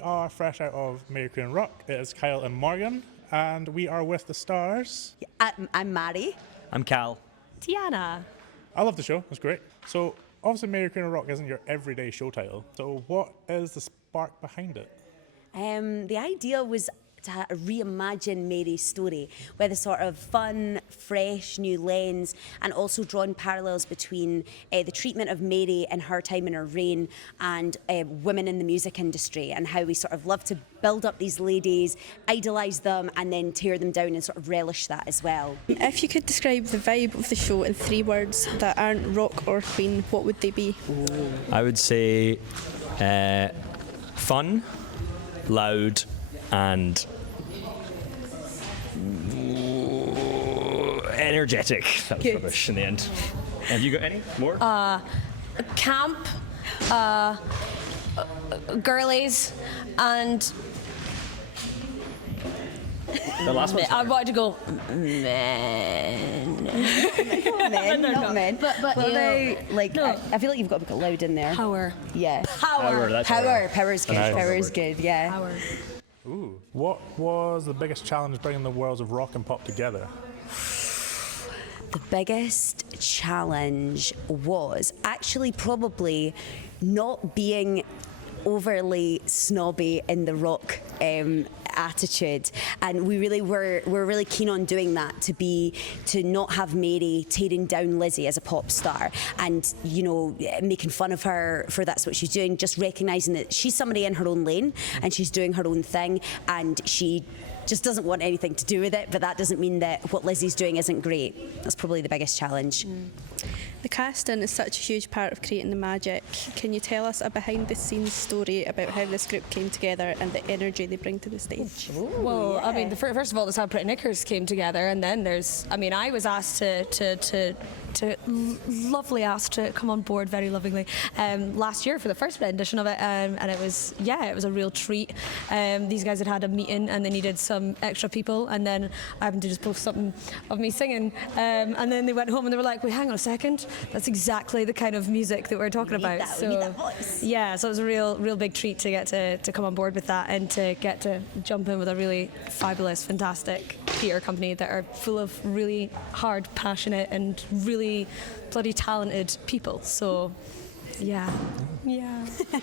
we are fresh out of Mary Queen of Rock. It is Kyle and Morgan, and we are with the stars. I'm Maddie. I'm Cal. Tiana. I love the show, it's great. So, obviously Mary Queen of Rock isn't your everyday show title, so what is the spark behind it? The idea was to reimagine Mary's story with a sort of fun, fresh, new lens, and also drawing parallels between the treatment of Mary in her time in her reign and women in the music industry, and how we sort of love to build up these ladies, idolise them, and then tear them down and sort of relish that as well. If you could describe the vibe of the show in 3 words that aren't rock or Queen, what would they be? I would say fun, loud, and energetic. That was rubbish in the end. Have you got any more? Camp, girlies, and The last one. I wanted to go men. Not men. But Well, you know, I feel like you've got to put loud in there. power. Yeah. Power, that's right. Power's good. Nice. Power's good, yeah. Power. Ooh. What was the biggest challenge bringing the worlds of rock and pop together? The biggest challenge was actually probably not being overly snobby in the rock attitude, and we're really keen on doing that, to not have Mary tearing down Lizzie as a pop star and, you know, making fun of her for that's what she's doing, just recognising that she's somebody in her own lane and she's doing her own thing, and she just doesn't want anything to do with it, but that doesn't mean that what Lizzie's doing isn't great. That's probably the biggest challenge. The casting is such a huge part of creating the magic. Can you tell us a behind-the-scenes story about how this group came together and the energy they bring to the stage? Well, I mean, first of all, that's how Pretty Knickers came together, and then I was asked lovely asked to come on board very lovingly last year for the first rendition of it, and it was a real treat. These guys had a meeting and they needed some extra people, and then I happened to just post something of me singing, and then they went home and they were like, wait, hang on a second, that's exactly the kind of music that we're talking about. We need that voice. Yeah, so it was a real big treat to get to come on board with that and to get to jump in with a really fabulous, fantastic theatre company that are full of really hard, passionate and really bloody talented people. So yeah.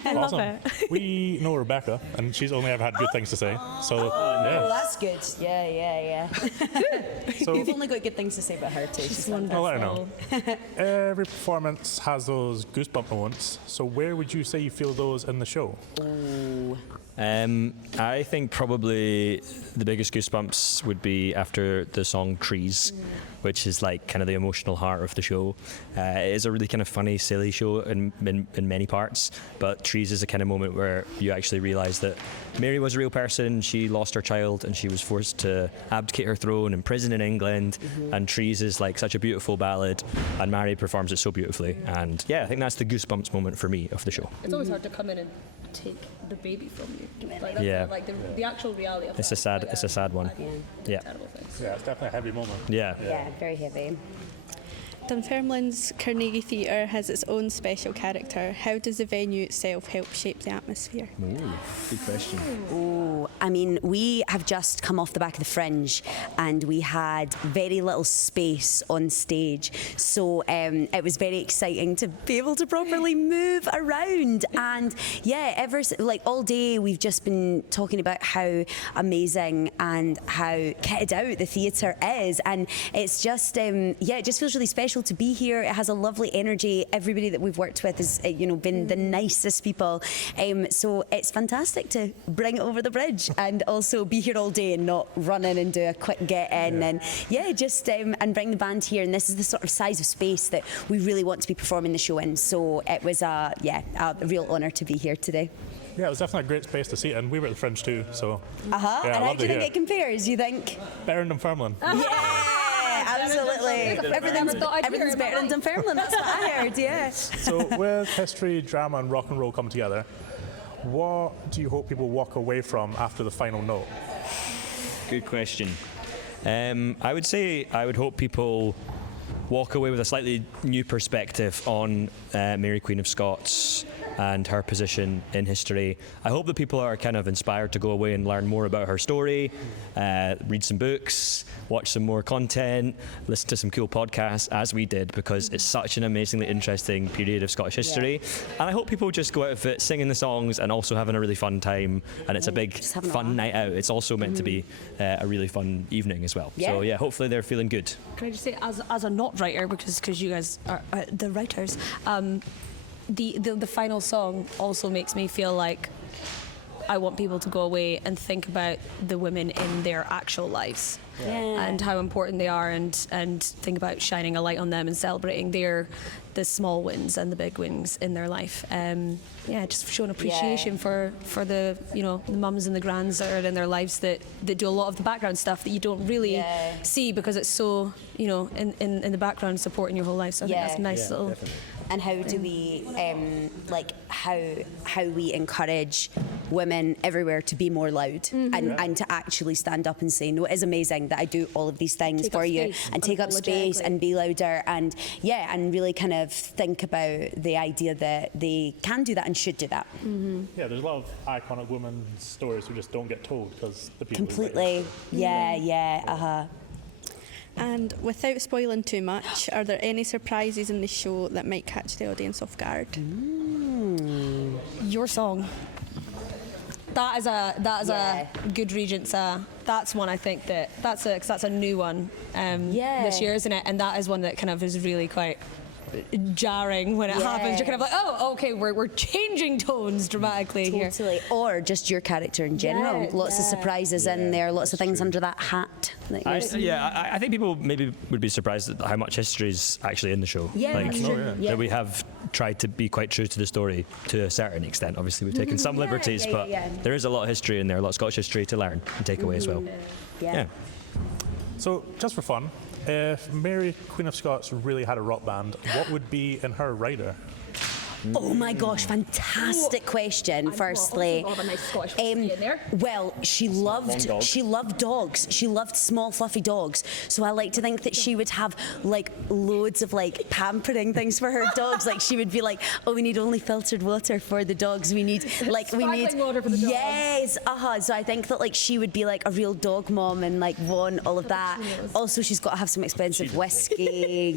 I love Awesome. it. We know Rebecca, and she's only ever had good things to say. So, Oh, yeah. that's good. Yeah. So, You've only got good things to say about her too. She's I'll let her know. Every performance has those goosebump moments. So, where would you say you feel those in the show? I think probably the biggest goosebumps would be after the song Trees, which is like kind of the emotional heart of the show. It is a really kind of funny, silly show in many parts, but Trees is a kind of moment where you actually realise that Mary was a real person. She lost her child and she was forced to abdicate her throne in prison in England, and Trees is like such a beautiful ballad, and Mary performs it so beautifully, and yeah, I think that's the goosebumps moment for me of the show. It's always hard to come in and take the baby from you. Like, that's Yeah. like the actual reality of It's that. a sad one. Yeah. Terrible thing. Yeah, it's definitely a heavy moment. Yeah. Yeah, very heavy. Dunfermline's Carnegie Theatre has its own special character. How does the venue itself help shape the atmosphere? Ooh, good question. Oh, I mean, we have just come off the back of the Fringe and we had very little space on stage. So it was very exciting to be able to properly move around. And yeah, all day we've just been talking about how amazing and how kitted out the theatre is. And it's just, it just feels really special to be here. It has a lovely energy. Everybody that we've worked with has, been the nicest people. So it's fantastic to bring it over the bridge and also be here all day and not run in and do a quick get in and and bring the band here. And this is the sort of size of space that we really want to be performing the show in. So it was a real honour to be here today. Yeah, it was definitely a great space to see it, and we were at the Fringe too, so. Yeah, And I how loved do you it think here. it compares, you think? Better than Dunfermline. Yeah, absolutely. Everything's better than Dunfermline, that's what I heard, yeah. So with history, drama and rock and roll come together, what do you hope people walk away from after the final note? Good question. I would say I would hope people walk away with a slightly new perspective on Mary Queen of Scots and her position in history. I hope that people are kind of inspired to go away and learn more about her story, read some books, watch some more content, listen to some cool podcasts, as we did, because it's such an amazingly interesting period of Scottish history. And I hope people just go out of it singing the songs and also having a really fun time. And it's a big fun night out. It's also meant to be a really fun evening as well. So yeah, hopefully they're feeling good. Can I just say, as a not writer, because you guys are the writers, the final song also makes me feel like I want people to go away and think about the women in their actual lives and how important they are, and think about shining a light on them and celebrating the small wins and the big wins in their life. Just showing appreciation for the the mums and the grands that are in their lives that do a lot of the background stuff that you don't really see because it's so in the background supporting your whole life. So I think that's a nice little. Definitely. And how do we how we encourage women everywhere to be more loud and to actually stand up and say, no, it is amazing that I do all of these things for you, and take up space and be louder, and really kind of think about the idea that they can do that and should do that. Yeah, there's a lot of iconic women's stories who just don't get told because the people Completely. And without spoiling too much, are there any surprises in the show that might catch the audience off guard? Your song. That is a good Regents. That's one I think that's a new one this year, isn't it? And that is one that kind of is really quite jarring when it happens. You're kind of like, oh, okay, we're changing tones dramatically here. Totally. Or just your character in general. Lots of surprises in there, lots of things under that hat. I think people maybe would be surprised at how much history is actually in the show. That we have tried to be quite true to the story to a certain extent. Obviously, we've taken some liberties, but there is a lot of history in there, a lot of Scottish history to learn and take away as well. So, just for fun, if Mary, Queen of Scots, really had a rock band, what would be in her rider? Oh my gosh, fantastic question. Firstly, well, she loved dogs. She loved small fluffy dogs. So I like to think that she would have like loads of like pampering things for her dogs. Like she would be like, oh, we need only filtered water for the dogs. We need water for the dogs. Yes, So I think that like she would be like a real dog mom and like want all of that. Also, she's got to have some expensive whiskey.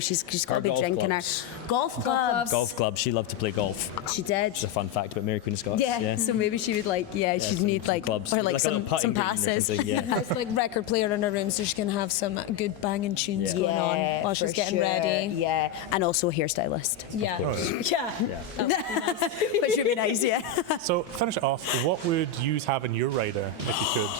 She's got to be drinking her golf clubs. Golf clubs. She loved to play golf. She did. It's a fun fact about Mary Queen of Scots. Yeah. So maybe she would she'd need like clubs. or like some passes. It's like record player in her room, so she can have some good banging tunes going on while she's getting ready. Yeah, and also a hairstylist. Yeah. Which would be nice. Yeah. So finish it off. What would you have in your rider if you could?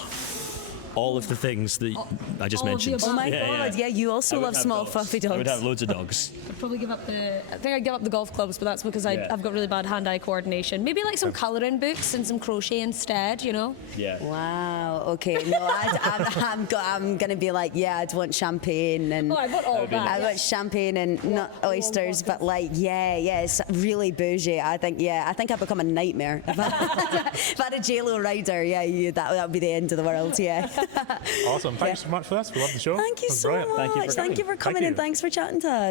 All of the things that I just mentioned. Oh my God! Yeah, you also love small fluffy dogs. I would have loads of dogs. I'd probably give up I'd give up the golf clubs, but that's because I've got really bad hand-eye coordination. Maybe like some colouring books and some crochet instead, Yeah. Wow. Okay. No, I'm gonna be like, I'd want champagne and. Oh, I want all that. I want champagne and not oysters, but like, it's really bougie. I think I'd become a nightmare if I had a JLo rider. That would be the end of the world. Yeah. Awesome. Thanks so much for this. We love the show. Thank you so much. Thank you for coming and thanks for chatting to us.